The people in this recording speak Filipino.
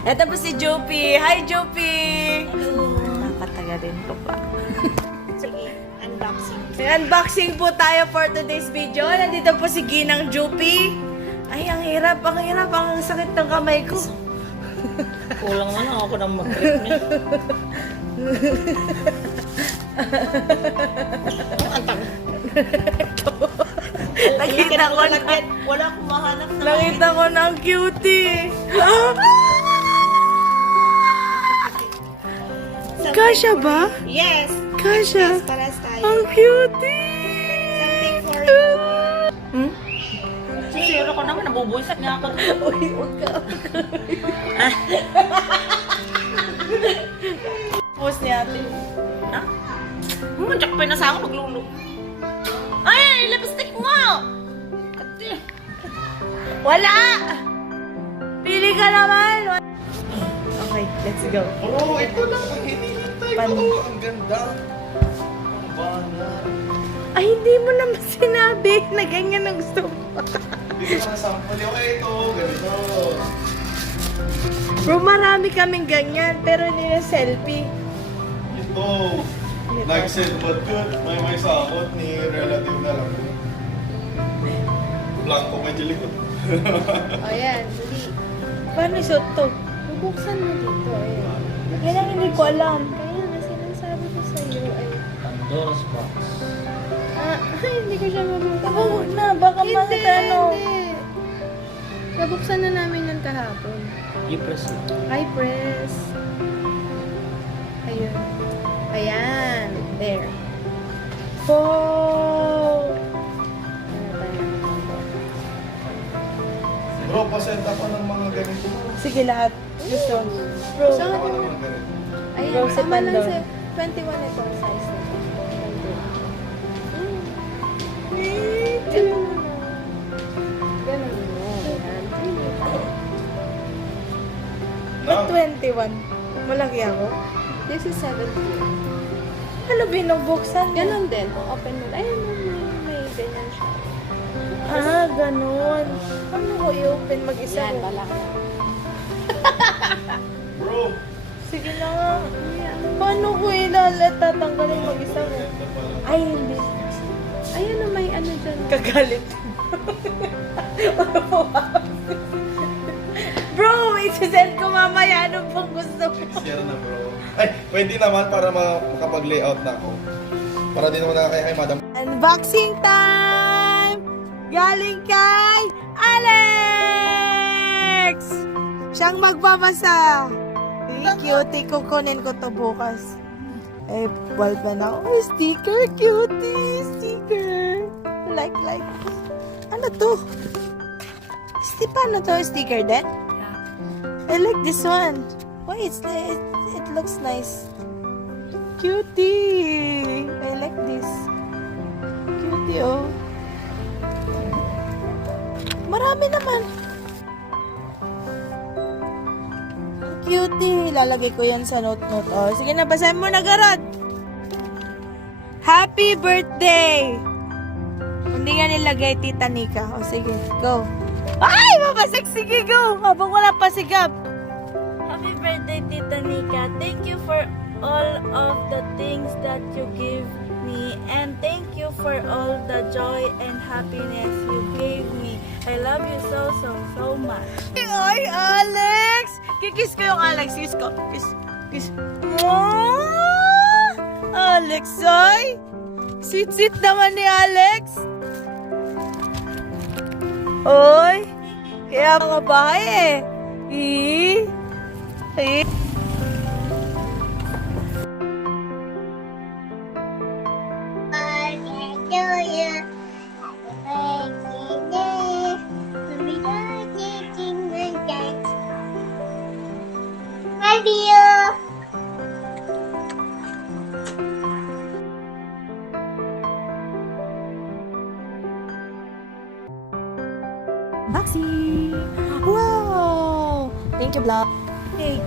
Ito po si Jopi. Hi, Jopi! Hello. Napatagalin ko pa. Sige, unboxing. May unboxing po tayo for today's video. Nandito po si Ginang Jopi. Ay, ang hirap. Ang sakit ng kamay ko. Kulang na lang ako ng mag-trip niya. Ang tagal. Nakita ko na. Wala akong mahanap na. Nakita ko ng cutie. Kasha ba? Yes. Kasha. Paras tayo. Ang cutie. Something for you. Hmm? Sisiro ko naman. Nabubuisak niya ako. Uy, huwag ka. Post niya ate. Ha? Manjak pa na sa ako. Maglulong. Ay! Lipstick mo! Kati. Wala! Pili ka naman! Okay, let's go. Oh, ito lang ang hinihintay Pan- ko. Ang ganda. Ang banal. Ay, hindi mo naman sinabi na ganyan ang gusto mo. Hindi ko na sample. Okay, ito. Ganito. Bro, marami kaming ganyan, pero hindi na selfie. Ito. Nag-send ba't yun? May sakot ni relative na lang. Blanco medyo likod. O yan, dali. Paano isuot to? Bubuksan mo dito eh. Yan ang hindi ko alam. Kaya nga sinasabi ko sa iyo ay... Pandora's box. Ay, hindi ko siya mabuksan. Oo na, baka Hindi, makatano. hindi. Nabuksan na namin yan kahapon. I-press na. Hi, press. Ayun. Ayan. There. Oh! Ano tayo? Bro, pasend ako ng mga ganito. Sige, lahat. Gusto. Bro, So, Ako ng mga ganito. Ayan. Rose Tama lang Pandora. sa 21 itong size na ito. 21. Ganun mo na. Ganun mo. Ayan. Now, 21. Malaki ako. This is 17. Ano binubuksan? Ganon din. Kung open mo. Ayun, may ganyan siya. Ah, ganun. Ano ko i-open mag-isa Yan, ko? balak na. bro. Sige na nga. Paano ko tatanggalin mag-isa ko? Ay, hindi. Ayun na may ano dyan. Kagalit. Bro, isi-send ko mamaya. Ano pang gusto mo? Share na bro. Ay, pwede naman para makapag-layout na ako. Para din naman kay madam. Unboxing time! Galing kay Alex! Siyang magbabasa. Cutie, kukunin ko to bukas. Eh, wal pa na ako. Oh, sticker, cutie! Sticker! Like. Ano to? Paano to? Sticker din? I like this one. Why, it looks nice. Cutie! I like this. Cutie, oh. Marami naman. Cutie. Lalagay ko yan sa note. Oh, sige na, basahin mo na, Garod. Happy birthday! Hindi nga nilagay, Tita Nika. O, sige, go. Ay, mabasag! Sige, go! Habang wala pa sigap. Happy birthday, Tita Nika. Thank you for all of the things that you give me. And thank you for all the joy and happiness you gave me. I love you so much. Ay, Alex! Kikiss ko yung Alex. Kiss ko. Kiss. Alex, ay! Sweet naman ni Alex. Oy! Kaya mga bahay eh. Boxy! Wow! Thank you, Vlog. Hey,